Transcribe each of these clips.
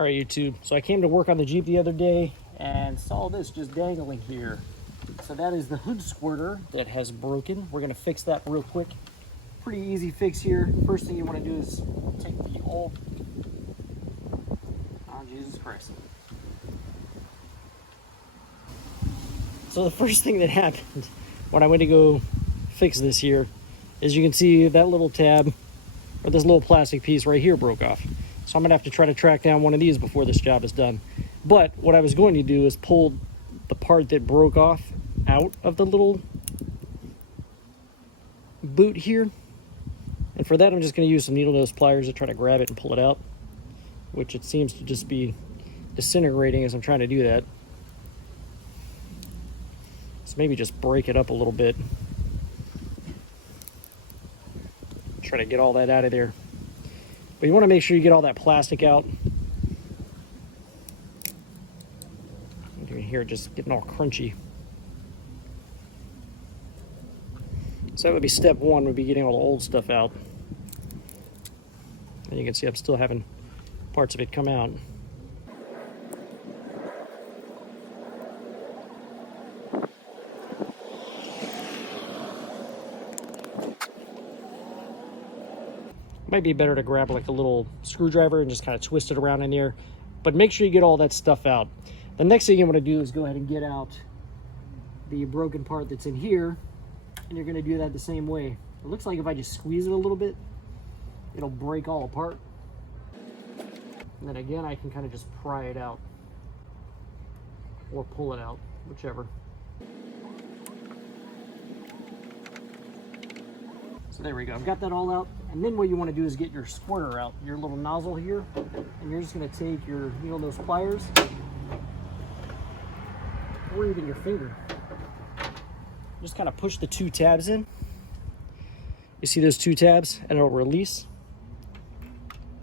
All right, YouTube. So I came to work on the Jeep the other day and saw this just dangling here. So that is the hood squirter that has broken. We're gonna fix that real quick. Pretty easy fix here. First thing you wanna do is take the old, oh Jesus Christ. So the first thing that happened when I went to go fix this here is you can see that little tab, or this little plastic piece right here broke off. So I'm gonna have to try to track down one of these before this job is done. But what I was going to do is pull the part that broke off out of the little boot here. And for that, I'm just gonna use some needle nose pliers to try to grab it and pull it out, which it seems to just be disintegrating as I'm trying to do that. So maybe just break it up a little bit. Try to get all that out of there. But you want to make sure you get all that plastic out. You can hear it just getting all crunchy. So that would be step one, would be getting all the old stuff out. And you can see I'm still having parts of it come out. Might be better to grab like a little screwdriver and just kind of twist it around in there. But make sure you get all that stuff out. The next thing you want to do is go ahead and get out the broken part that's in here. And you're going to do that the same way. It looks like if I just squeeze it a little bit, it'll break all apart. And then again, I can kind of just pry it out. Or pull it out, whichever. So there we go, I've got that all out. And then what you want to do is get your squirter out, your little nozzle here. And you're just going to take your needle nose pliers, or even your finger. Just kind of push the two tabs in. You see those two tabs, and it'll release.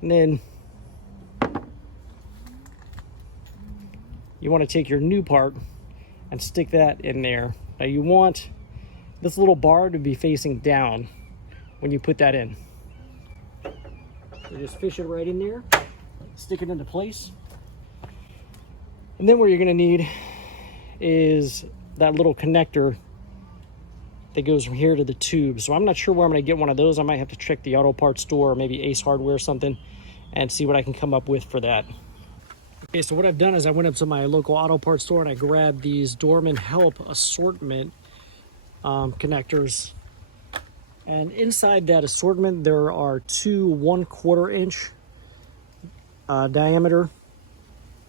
And then you want to take your new part and stick that in there. Now you want this little bar to be facing down when you put that in. So just fish it right in there, stick it into place. And then what you're gonna need is that little connector that goes from here to the tube. So I'm not sure where I'm gonna get one of those. I might have to check the auto parts store or maybe Ace Hardware or something and see what I can come up with for that. Okay, so what I've done is I went up to my local auto parts store and I grabbed these Dorman Help assortment connectors. And inside that assortment, there are two 1/4 inch diameter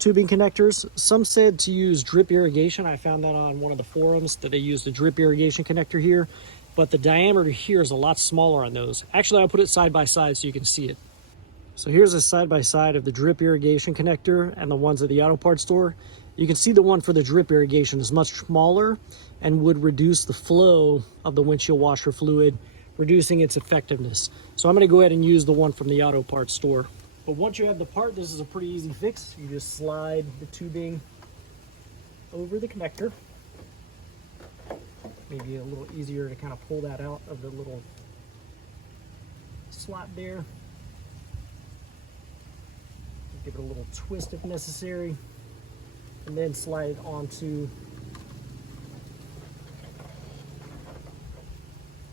tubing connectors. Some said to use drip irrigation. I found that on one of the forums that they used a drip irrigation connector here, but the diameter here is a lot smaller on those. Actually, I'll put it side by side so you can see it. So here's a side by side of the drip irrigation connector and the ones at the auto parts store. You can see the one for the drip irrigation is much smaller and would reduce the flow of the windshield washer fluid, reducing its effectiveness. So I'm gonna go ahead and use the one from the auto parts store. But once you have the part, this is a pretty easy fix. You just slide the tubing over the connector. Maybe a little easier to kind of pull that out of the little slot there. Give it a little twist if necessary. And then slide it onto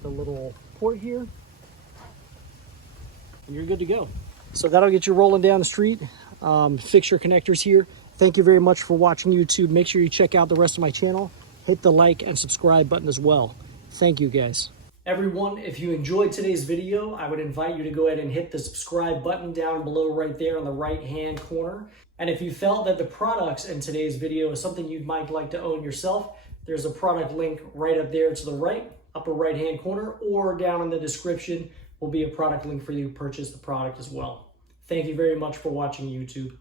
the little port here, and you're good to go. So that'll get you rolling down the street. Fix your connectors here. Thank you very much for watching YouTube. Make sure you check out the rest of my channel. Hit the like and subscribe button as well. Thank you guys. Everyone, if you enjoyed today's video, I would invite you to go ahead and hit the subscribe button down below right there on the right hand corner. And if you felt that the products in today's video is something you might like to own yourself, there's a product link right up there to the right, upper right hand corner, or down in the description will be a product link for you to purchase the product as well. Thank you very much for watching YouTube.